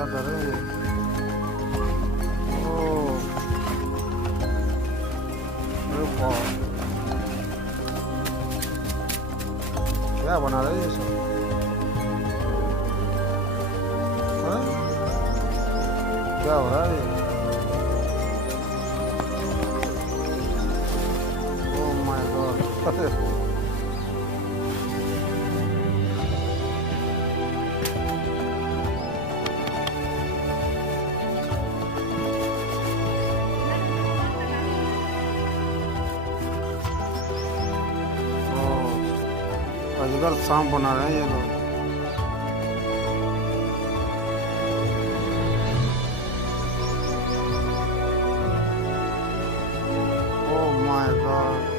क्या कर रहे हैं ये? ओ, अरे वाह, क्या बना रहे हैं ये सब? हाँ? क्या हो रहा है ये? Oh my God. अजगर सांप बना रहे हैं ये लोग। Oh my God.